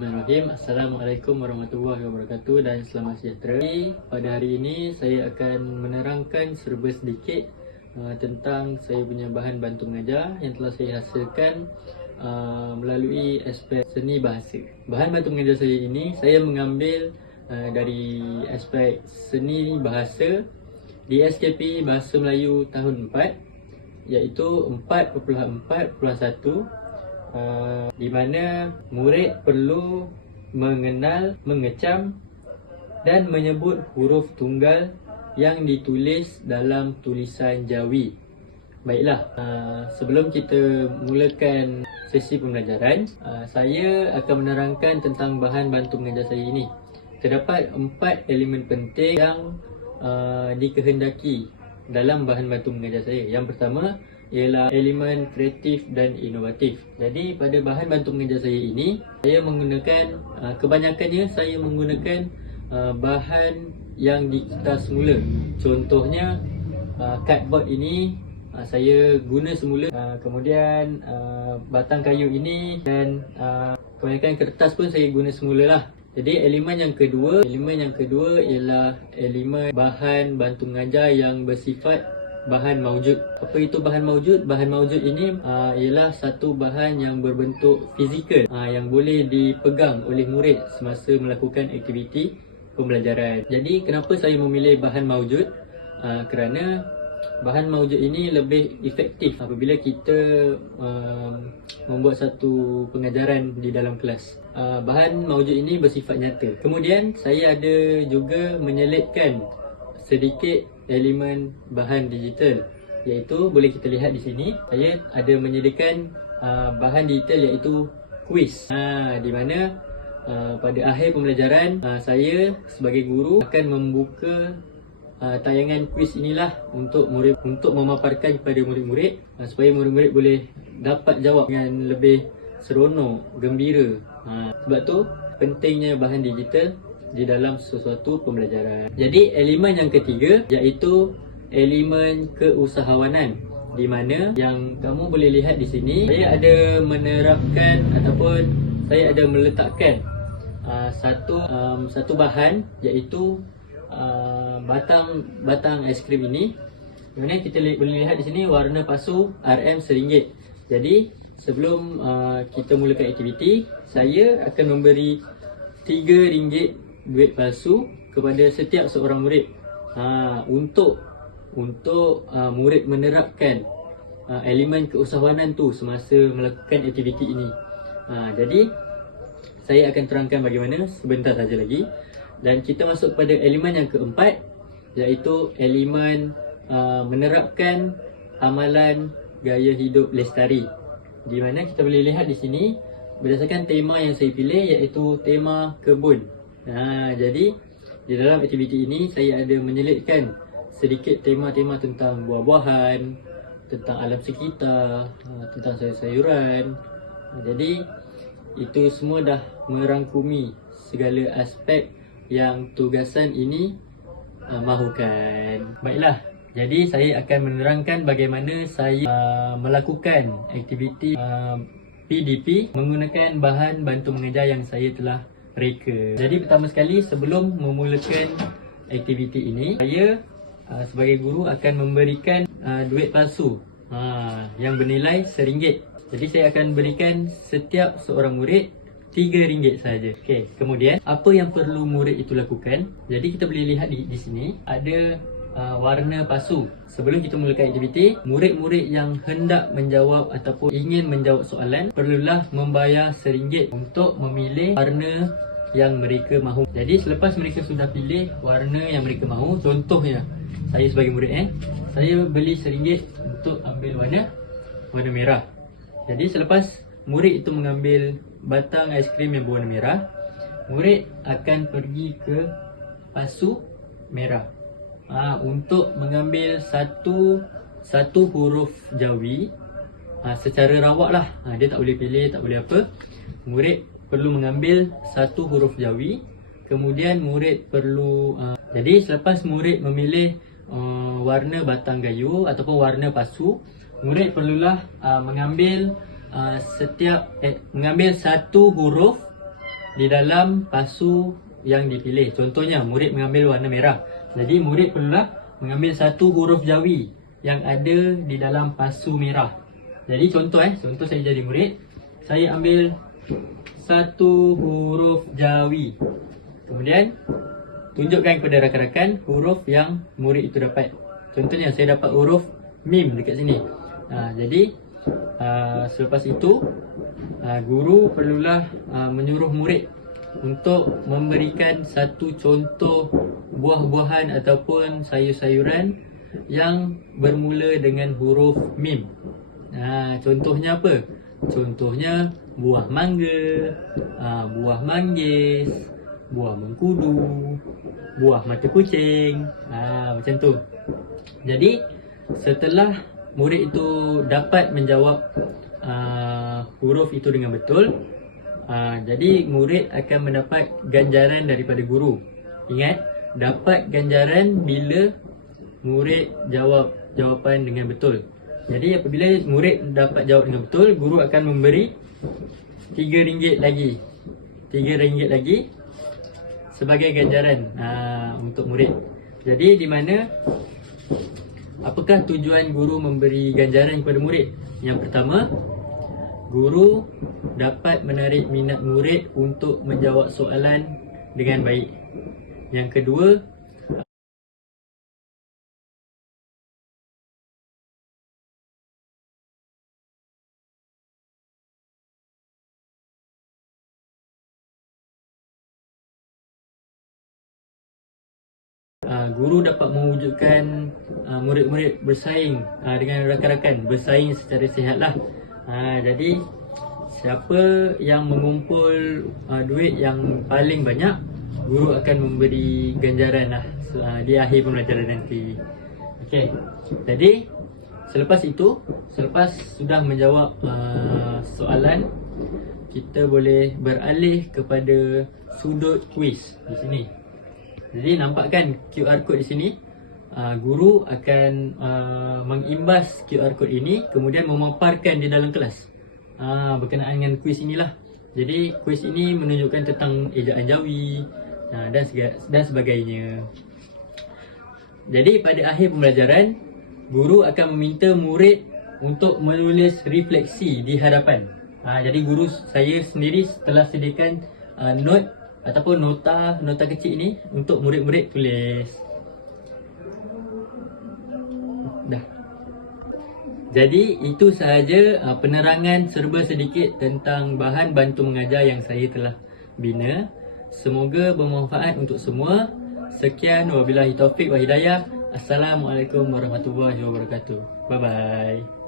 Bismillahirrahmanirrahim. Assalamualaikum warahmatullahi wabarakatuh dan selamat sejahtera. Pada hari ini saya akan menerangkan serba sedikit tentang saya punya bahan bantu mengajar yang telah saya hasilkan melalui aspek seni bahasa. Bahan bantu mengajar saya ini saya mengambil dari aspek seni bahasa di SKP Bahasa Melayu tahun 4, iaitu 4.4.1, di mana murid perlu mengenal, mengecam dan menyebut huruf tunggal yang ditulis dalam tulisan Jawi. Baiklah, sebelum kita mulakan sesi pembelajaran, saya akan menerangkan tentang bahan bantu mengajar saya ini. Terdapat 4 elemen penting yang dikehendaki dalam bahan bantu mengajar saya. Yang pertama ialah elemen kreatif dan inovatif. Jadi pada bahan bantu mengajar saya ini, saya menggunakan kebanyakannya saya menggunakan bahan yang kita semula. Contohnya cardboard ini saya guna semula, kemudian batang kayu ini dan kebanyakan kertas pun saya guna semula lah. Jadi elemen yang kedua ialah elemen bahan bantu mengajar yang bersifat bahan maujud. Apa itu bahan maujud? Bahan maujud ini ialah satu bahan yang berbentuk fizikal yang boleh dipegang oleh murid semasa melakukan aktiviti pembelajaran. Jadi kenapa saya memilih bahan maujud? Kerana bahan maujud ini lebih efektif apabila kita membuat satu pengajaran di dalam kelas. Bahan maujud ini bersifat nyata. Kemudian saya ada juga menyelitkan sedikit elemen bahan digital, iaitu boleh kita lihat di sini saya ada menyediakan bahan digital iaitu kuis, di mana pada akhir pembelajaran saya sebagai guru akan membuka tayangan kuis inilah untuk memaparkan kepada murid-murid supaya murid-murid boleh dapat jawab dengan lebih seronok, gembira. Sebab tu pentingnya bahan digital di dalam sesuatu pembelajaran. Jadi elemen yang ketiga iaitu elemen keusahawanan, di mana yang kamu boleh lihat di sini saya ada menerapkan ataupun saya ada meletakkan satu bahan iaitu batang aiskrim ini, di mana kita boleh lihat di sini warna pasu RM RM1. Jadi sebelum kita mulakan aktiviti, saya akan memberi RM3 duit palsu kepada setiap seorang murid untuk murid menerapkan elemen keusahawanan tu semasa melakukan aktiviti ini. Jadi saya akan terangkan bagaimana sebentar saja lagi, dan kita masuk pada elemen yang keempat, iaitu elemen menerapkan amalan gaya hidup lestari, di mana kita boleh lihat di sini berdasarkan tema yang saya pilih, iaitu tema kebun. Jadi di dalam aktiviti ini saya ada menyelitkan sedikit tema-tema tentang buah-buahan, tentang alam sekitar, tentang sayur-sayuran. Jadi itu semua dah merangkumi segala aspek yang tugasan ini mahukan. Baiklah, jadi saya akan menerangkan bagaimana saya melakukan aktiviti PDP menggunakan bahan bantu mengajar yang saya telah reka. Jadi pertama sekali, sebelum memulakan aktiviti ini, saya sebagai guru akan memberikan duit palsu yang bernilai RM1. Jadi saya akan berikan setiap seorang murid RM3 saja. Okey, kemudian apa yang perlu murid itu lakukan? Jadi kita boleh lihat di sini ada warna pasu. Sebelum kita mulakan aktiviti, murid-murid yang hendak menjawab ataupun ingin menjawab soalan perlulah membayar RM1 untuk memilih warna yang mereka mahu. Jadi selepas mereka sudah pilih warna yang mereka mahu, contohnya saya sebagai murid saya beli RM1 untuk ambil warna merah. Jadi selepas murid itu mengambil batang aiskrim yang berwarna merah, murid akan pergi ke pasu merah untuk mengambil satu huruf Jawi secara rawak lah. Dia tak boleh pilih, tak boleh apa. Murid perlu mengambil satu huruf Jawi. Kemudian murid perlu jadi selepas murid memilih warna batang kayu ataupun warna pasu, murid perlulah mengambil mengambil satu huruf di dalam pasu yang dipilih. Contohnya, murid mengambil warna merah. Jadi, murid perlulah mengambil satu huruf Jawi yang ada di dalam pasu merah. Jadi, contoh saya jadi murid. Saya ambil satu huruf Jawi. Kemudian, tunjukkan kepada rakan-rakan huruf yang murid itu dapat. Contohnya, saya dapat huruf Mim dekat sini. Jadi, selepas itu, guru perlulah menyuruh murid untuk memberikan satu contoh buah-buahan ataupun sayur-sayuran yang bermula dengan huruf Mim. Contohnya apa? Contohnya buah mangga, buah manggis, buah mengkudu, buah mata kucing, macam tu. Jadi setelah murid itu dapat menjawab huruf itu dengan betul, jadi murid akan mendapat ganjaran daripada guru. Ingat, dapat ganjaran bila murid jawab jawapan dengan betul. Jadi apabila murid dapat jawab dengan betul, guru akan memberi RM3 lagi. RM3 lagi sebagai ganjaran untuk murid. Jadi di mana, apakah tujuan guru memberi ganjaran kepada murid? Yang pertama, guru dapat menarik minat murid untuk menjawab soalan dengan baik. Yang kedua, guru dapat mewujudkan murid-murid bersaing dengan rakan-rakan, bersaing secara sihatlah. Jadi siapa yang mengumpul duit yang paling banyak, guru akan memberi ganjaran lah di akhir pembelajaran nanti. Okey. Jadi selepas itu, selepas sudah menjawab soalan, kita boleh beralih kepada sudut kuis di sini. Jadi nampakkan QR code di sini. Guru akan mengimbas QR code ini, kemudian memaparkan di dalam kelas berkenaan dengan kuis inilah. Jadi kuis ini menunjukkan tentang ejaan Jawi dan sebagainya. Jadi pada akhir pembelajaran, guru akan meminta murid untuk menulis refleksi di hadapan. Jadi guru saya sendiri telah sediakan note ataupun nota kecil ini untuk murid-murid tulis. Dah. Jadi itu sahaja penerangan serba sedikit tentang bahan bantu mengajar yang saya telah bina. Semoga bermanfaat untuk semua. Sekian, wabillahi taufik wa hidayah. Assalamualaikum warahmatullahi wabarakatuh. Bye bye.